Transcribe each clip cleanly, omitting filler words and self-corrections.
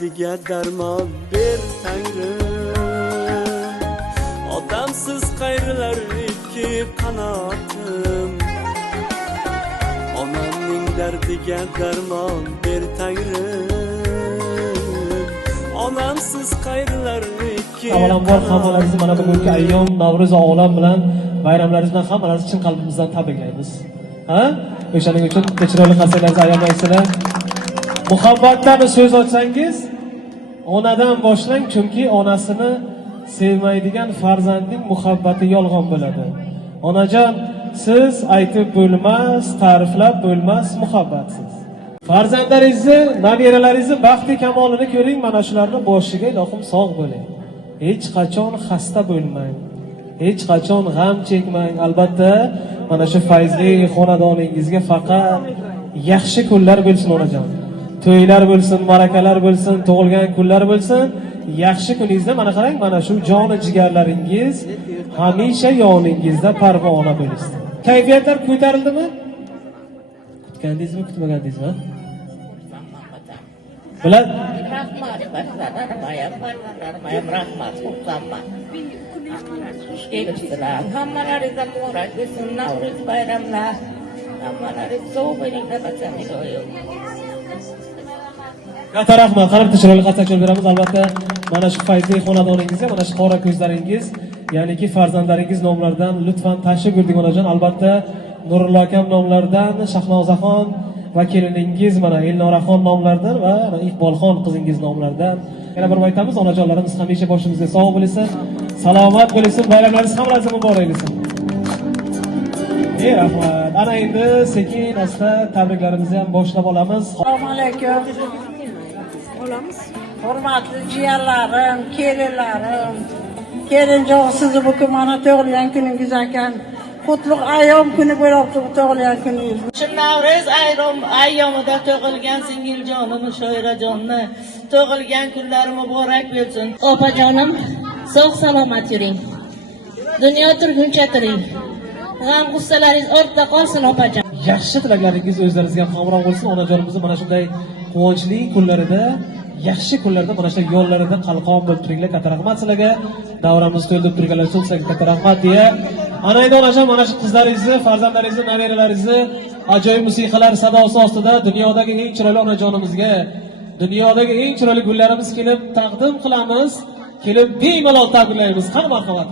derdiga darmon ber Tangrim. Odamsiz qayrilar ikki qanotim, onamning dardiga darmon ber Tangrim. Onamsiz qayrilar ikki. Avvalambor hammalaringizni mana bugungi ayyom Navro'z olam bilan bayramlaringizdan hammalaringizni chin qalbimizdan tabriklaymiz. Ha? O'shaning uchun chiroyli qarsaklarni ayamaysizlar. Muhabbatdan so'z ochsangiz, onadan boshlang, chunki onasini sevmaydigan farzandning muhabbati yolg'on bo'ladi. Onajon, siz aytib bo'lmas, ta'riflab bo'lmas muhabbatsiz. Farzandlaringizni, nabiralaringizni baxti kamolini ko'ring, mana shularni boshiga ilohim sog' bo'ling. Hech qachon xasta bo'lmang. Hech qachon g'am chekmang. Albatta, mana shu fayzli xonadoningizga faqat yaxshi kunlar bo'lsin onajon. To'ylar bo'lsin, marakalar bo'lsin, tug'ilgan kunlar bo'lsin. Yaxshi kuningizda mana qarang, mana shu joni jigarlaringiz hamisha yoningizda parvona bo'lsin. Kayfiyatlar ko'tarildimi? Kutgandingizmi, kutmagandingizmi? Bilan rahmat, kelibsizlar. Hammalaringizga muborak bo'lsin Navro'z bayramlar. Hammalaringiz sog' bo'ling deb aytaman. Katta rahmat, qarab chiroyli qarsaklar beramiz. Albatta, mana shu fayzli xonadoningizga, mana shu qora ko'zlaringiz, ya'niki farzandlaringiz nomlaridan lutfan tashib yurdik onajon. Albatta, Nurullo akam nomlaridan, Shahnozaxon va keliningiz mana Elnoraxon nomlaridan va Iqbolxon qizingiz nomlaridan. Yana bir aytamiz, onajonlarimiz hamisha boshimizga sog' bo'lsin, salomat bo'lsin, bayramlaringiz hammalaringiz muborak bo'lsin. Rahmat. Ana endi sekin asta tabriklarimizni ham boshlab olamiz. Assalomu alaykum. Hurmatli jiyanlarim, kelinlarim, kelinjon, sizni bugun mana tug'ilgan kuningiz ekan. Qutlug' ayyom kuni bo'libdi bu tug'ilgan kuningiz. Shu Navro'z ayyomida tug'ilgan singiljonim Shoirajonni tug'ilgan kunlari muborak bo'lsin. Opajonim, sog' salomat yuring. Dunyo turguncha turing. G'am g'ussalaringiz ortda qolsin opajon. Yaxshi tilaklaringiz o'zlaringizga hamroh bo'lsin. Onajonimizni mana shunday quvonchli kunlarida, yaxshi kunlarda mana shu yo'llarida qalqon bo'lib turinglar. Katta rahmat sizlarga. Davramiz to'lib turganlar uchun sizlarga katta rahmat deya. Ana endi onajon, mana shu qizlaringizni, farzandlaringizni, nabiralaringizni ajoyib musiqalar sadosi ostida dunyodagi eng chiroyli onajonimizga, dunyodagi eng chiroyli gullarimiz kelib taqdim qilamiz. Kelib bemalol tabriklaymiz. Qani marhamat.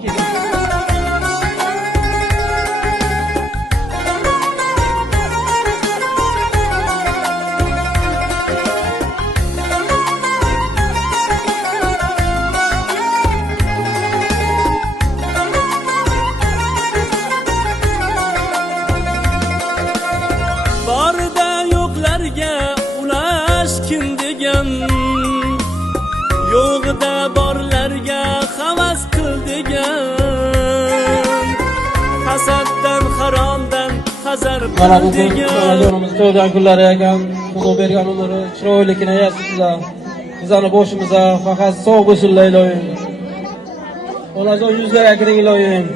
Barda yo'qlarga ulash kim degan, yo'g'ida borlarga havas qil degan, hasaddan haromdan hazar qil degan. Onajonimiz tug'ilgan kunlari ekan, Xudo bergan umri chiroylikini yashasizlar. Bizlarni boshimizga faqat sog' bo'lsinlar ilohim. Onajon, yuzlarga kiring ilohim.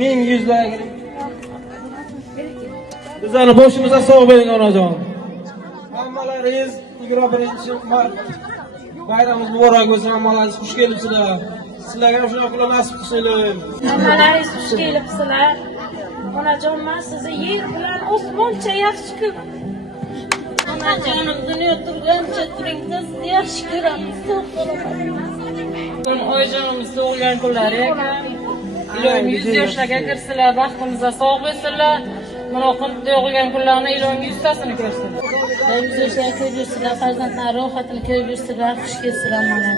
Ming yuzlarga kiring. Bizlarni boshimizga sog' bo'ling onajon. Hammalaringiz 21-mart bayramingiz muborak bo'lsin. Hammalaringiz xush kelibsizlar. Sizlarga ham shunaqa kunlar nasib qilsin ilohim. Hammalaringiz xush kelibsizlar. Onajon, men sizni yer bilan osmoncha yaxshi ko'raman. Onajonim, dunyo turgancha turing, sizni yaxshi ko'ramiz. Bugun oyijonimiz tug'ilgan kunlari ekan. Ilohim 100 yoshlarga kirsinlar, baxtimizga sog' bo'lsinlar. Munoqib tug'ilgan kunlarni ilohim 100tasini ko'rsin. 100 yoshlarga ko'rib yursinlar, farzandlar rohatini ko'rib yursinlar, xush kelsinlar mana.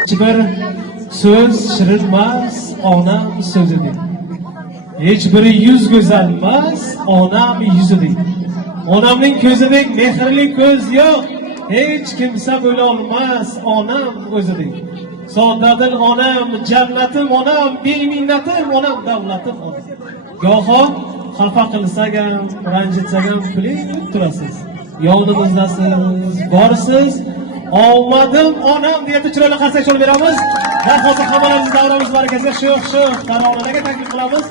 Hech bir so'z shirin emas, onam so'zidek. Hech biri yuz go'zal emas, onam yuzidek. Onamning ko'zidek mehrli ko'z yo'q, hech kimsa bo'la olmas, onam o'zidek. Sodadil onam, jannatim onam, beminnatim onam, davlatim onam. Goho xafa qilsak ham, ranjitsak ham kulib turasiz. Yonimizdasiz, borsiz. Omadim onam deya chiroyli qarsak chalib beramiz. Va hozir hammalarimiz davramiz barakasiga shu taronalarga taklif qilamiz.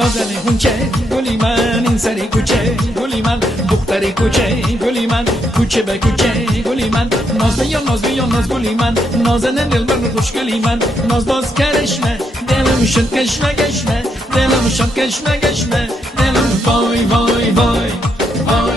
Nozani hunche, guliman insari kuche, guliman buxtari kuche, گلی من کوچه به کوچه گلی من ناز بیان ناز بیان ناز گلی من نازنن دلبر خوشگلی من ناز باز کرشمه دلم شد کشمه کشمه دلم شد کشمه کشمه دلم وای وای وای وای